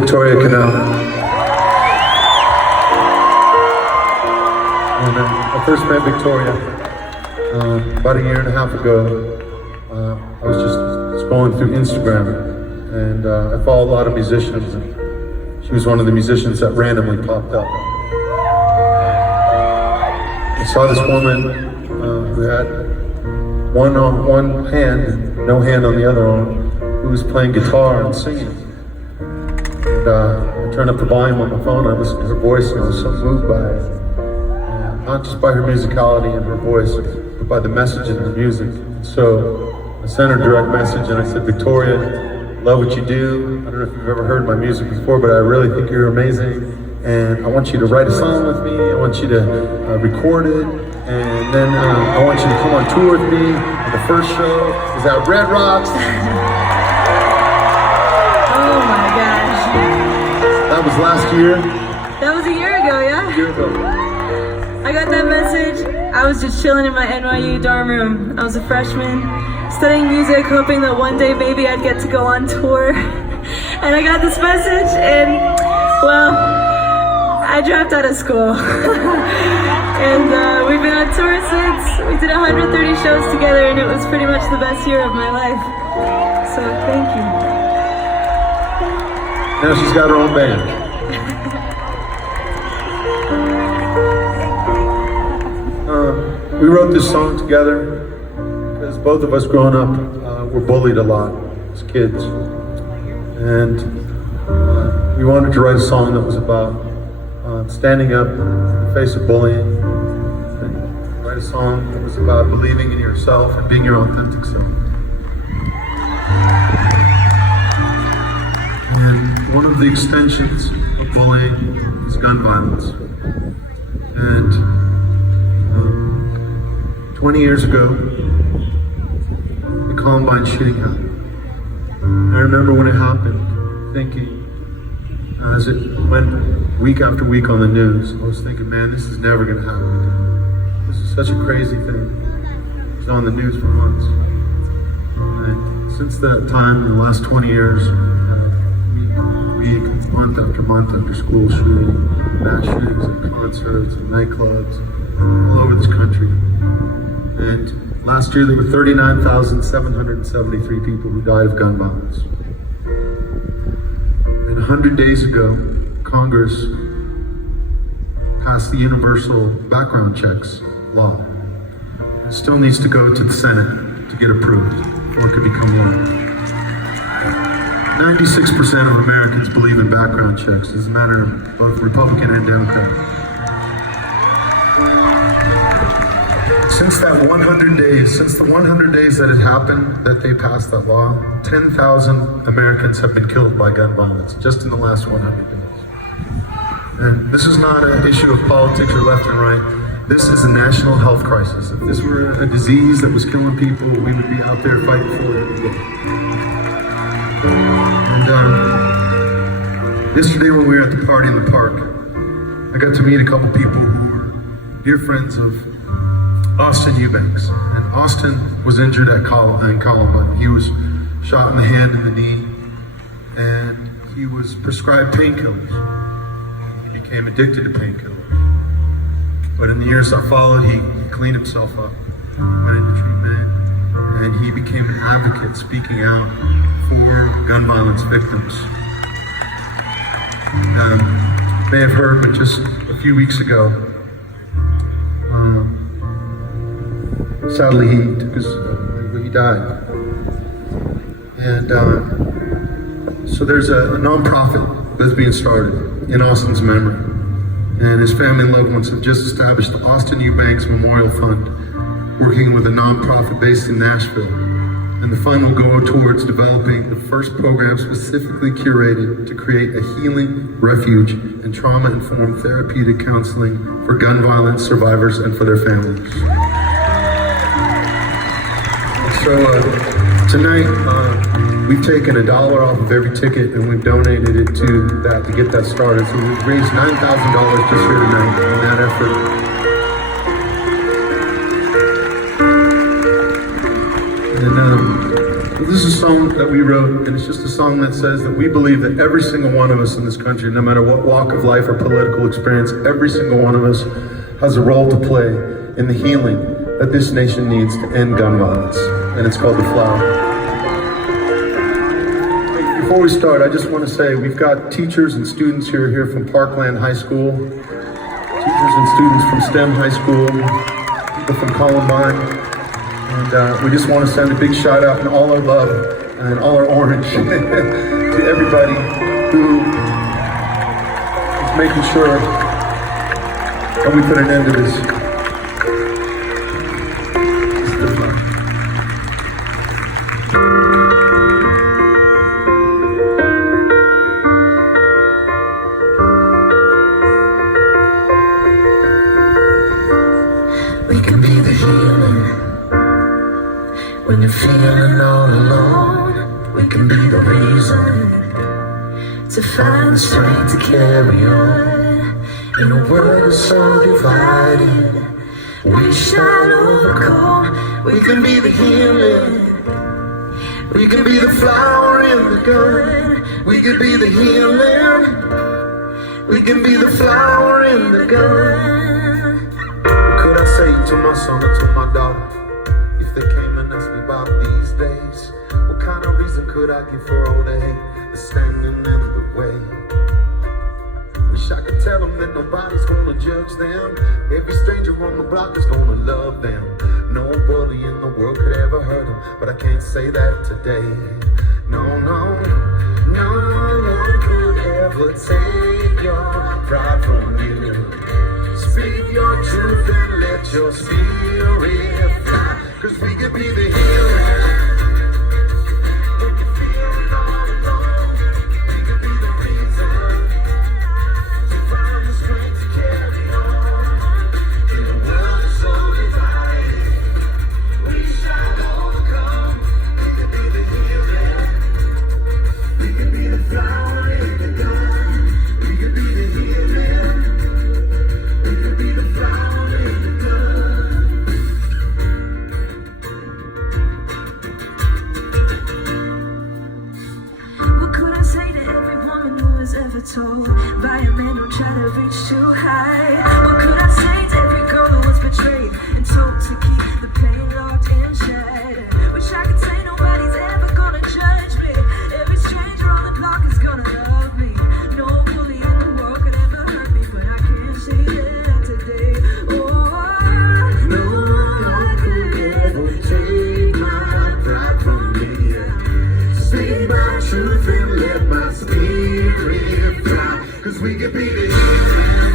Victoria Canal. And I first met Victoria about a year and a half ago. I was just scrolling through Instagram, and I followed a lot of musicians, and she was one of the musicians that randomly popped up. I saw this woman who had one hand and no hand on the other arm, who was playing guitar and singing. And I turned up the volume on my phone, I listened to her voice, and I was so moved by it. Not just by her musicality and her voice, but by the message in her music. So I sent her a direct message and I said, Victoria, love what you do. I don't know if you've ever heard my music before, but I really think you're amazing. And I want you to write a song with me. I want you to record it. And then I want you to come on tour with me. And the first show is at Red Rocks. Oh my gosh. That was last year. That was a year ago, yeah? A year ago. I got that message. I was just chilling in my NYU dorm room. I was a freshman, studying music, hoping that one day maybe I'd get to go on tour. And I got this message, and well, I dropped out of school. And we've been on tour since. We did 130 shows together, and it was pretty much the best year of my life. So thank you. Now she's got her own band. We wrote this song together because both of us growing up were bullied a lot as kids. And we wanted to write a song that was about standing up in the face of bullying. And write a song that was about believing in yourself and being your authentic self. And one of the extensions of bullying is gun violence. And 20 years ago, the Columbine shooting happened. And I remember when it happened, thinking, as it went week after week on the news, I was thinking, man, this is never going to happen again. This is such a crazy thing. It's on the news for months. And since that time, in the last 20 years, week, month after month after school shooting, mass shootings at concerts and nightclubs all over this country. And last year there were 39,773 people who died of gun violence. And 100 days ago, Congress passed the universal background checks law. It still needs to go to the Senate to get approved before it could become law. 96% of Americans believe in background checks. It's a matter of both Republican and Democrat. Since that 100 days, since the 100 days that it happened, that they passed that law, 10,000 Americans have been killed by gun violence just in the last 100 days. And this is not an issue of politics or left and right. This is a national health crisis. If this were a disease that was killing people, we would be out there fighting for it every day. And yesterday when we were at the party in the park, I got to meet a couple people who were dear friends of Austin Eubanks. And Austin was injured in Columbine. He was shot in the hand and the knee, and he was prescribed painkillers. He became addicted to painkillers. But in the years that followed, he cleaned himself up, went into treatment, and he became an advocate speaking out for gun violence victims. You may have heard, but just a few weeks ago, sadly he died. And so there's a nonprofit that's being started in Austin's memory. And his family and loved ones have just established the Austin Eubanks Memorial Fund, working with a nonprofit based in Nashville. And the fund will go towards developing the first program specifically curated to create a healing refuge and trauma-informed therapeutic counseling for gun violence survivors and for their families. So tonight, we've taken $1 off of every ticket and we've donated it to that to get that started. So we've raised $9,000 just here tonight in that effort. And So this is a song that we wrote, and it's just a song that says that we believe that every single one of us in this country, no matter what walk of life or political experience, every single one of us has a role to play in the healing that this nation needs to end gun violence. And it's called The Flower. Before we start, I just want to say we've got teachers and students here from Parkland High School, teachers and students from STEM High School, people from Columbine. And we just want to send a big shout out and all our love and all our orange to everybody who is making sure that we put an end to this. We can be the healing. When you're feeling all alone, we can be the reason to find the strength to carry on. In a world so divided, we shall overcome. We can be the healing. We can be the flower in the gun. We can be the healing. We can be the flower in the gun. What could I say to my son or to my daughter? If they came and asked me about these days, what kind of reason could I give for all the hate that's standing in the way? Wish I could tell them that nobody's gonna judge them. Every stranger on the block is gonna love them. No bully in the world could ever hurt them, but I can't say that today. No, no, no one could ever take your pride from you. Speak your truth and let your spirit fly. 'Cause we could be the healer. When you're feeling all alone, we could be the reason to find the strength to carry on. In a world so divided, we shall overcome. We could be the healer. We could be the flower in the gun. We could be the healer. We could be the flower in the gun. Ever told by a man, don't try to reach too high. What could I say to every girl who was betrayed and told to keep the pain locked inside? Wish I could say nobody's ever gonna judge me. Every stranger on the block is gonna love me. No bully in the world could ever hurt me, but I can't say that today. Oh, no one could ever take my pride from me. Say my truth and let my spirit fly. 'Cause we could be the healer.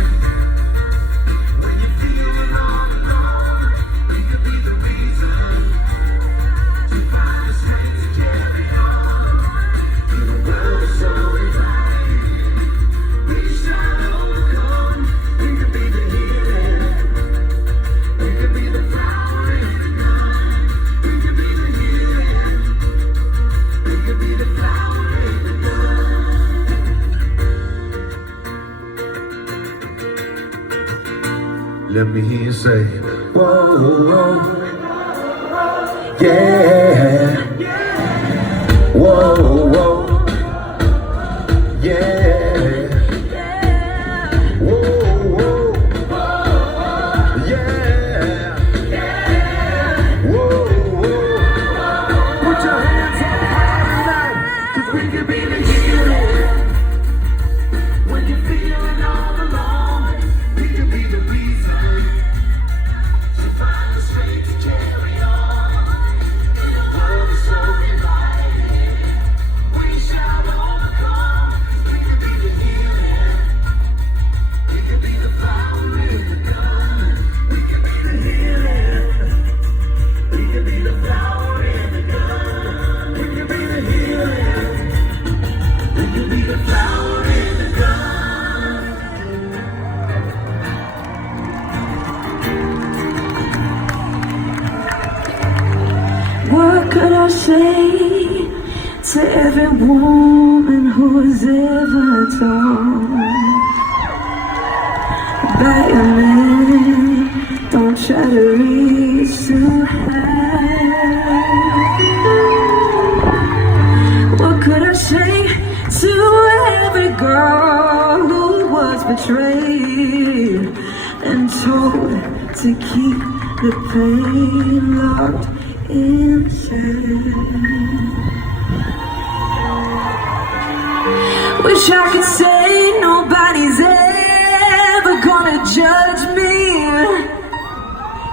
When you're feeling all alone, we could be the reason to find the strength to carry on. In a world so divided, we shall overcome. We could be the healer. We could be the flower in the gun. We could be the healer. We could be the flower in the gun. Let me hear you say, whoa, whoa, yeah, whoa, whoa, yeah, whoa, whoa, yeah, whoa, whoa. Put your hands up high tonight, 'cause we can be the healer. When you're feeling all alone, we can be the reason to find the strength to carry on. In a world so divided, we shall overcome. We can be the healer. We can be the flower in the gun. We can be the healer. We can be the flower in the gun. We can be the healer. We can be the flower in the gun. What could I say to every woman who was ever told by a man, don't try to reach too high? say to every girl who was betrayed and told to keep the pain locked inside? Wish I could say nobody's ever gonna judge me.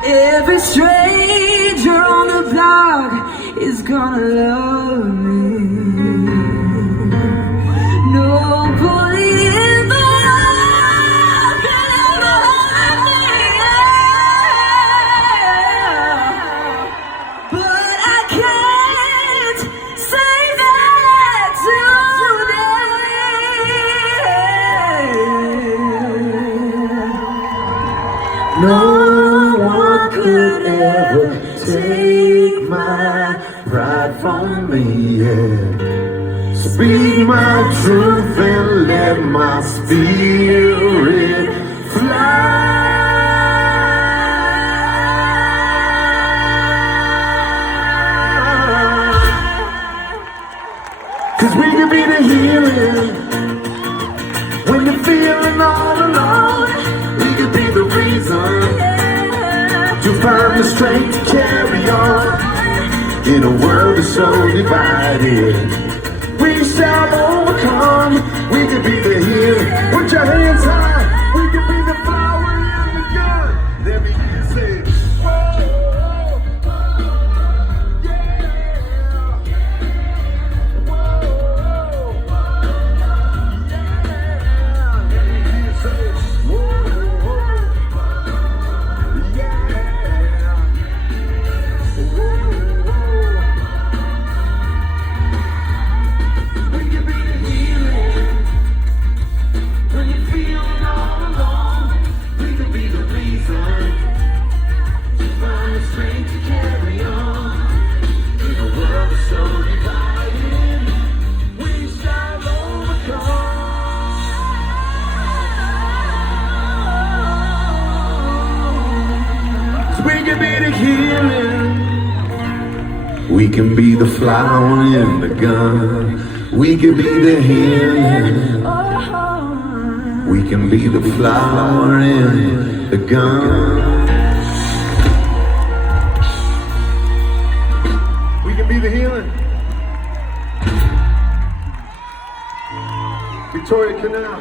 Every stranger on the block is gonna love me. Nobody in the world can ever hurt me, but I can't say that today. No one could ever take my pride from me, yeah. Speak my truth and let my spirit fly. 'Cause we can be the healing when you're feeling all alone. We can be the reason to find the strength to carry on. In a world that's so divided, we shall overcome. We can be the healer. Put your hands high. We can be the flower and the gun. Let me hear you say, whoa, yeah. Whoa, yeah. Let me hear you say, whoa, yeah. We can be the healing. We can be the flower in the gun. We can be the healing. We can be the flower in the gun. We can be the healing. Victoria Canal.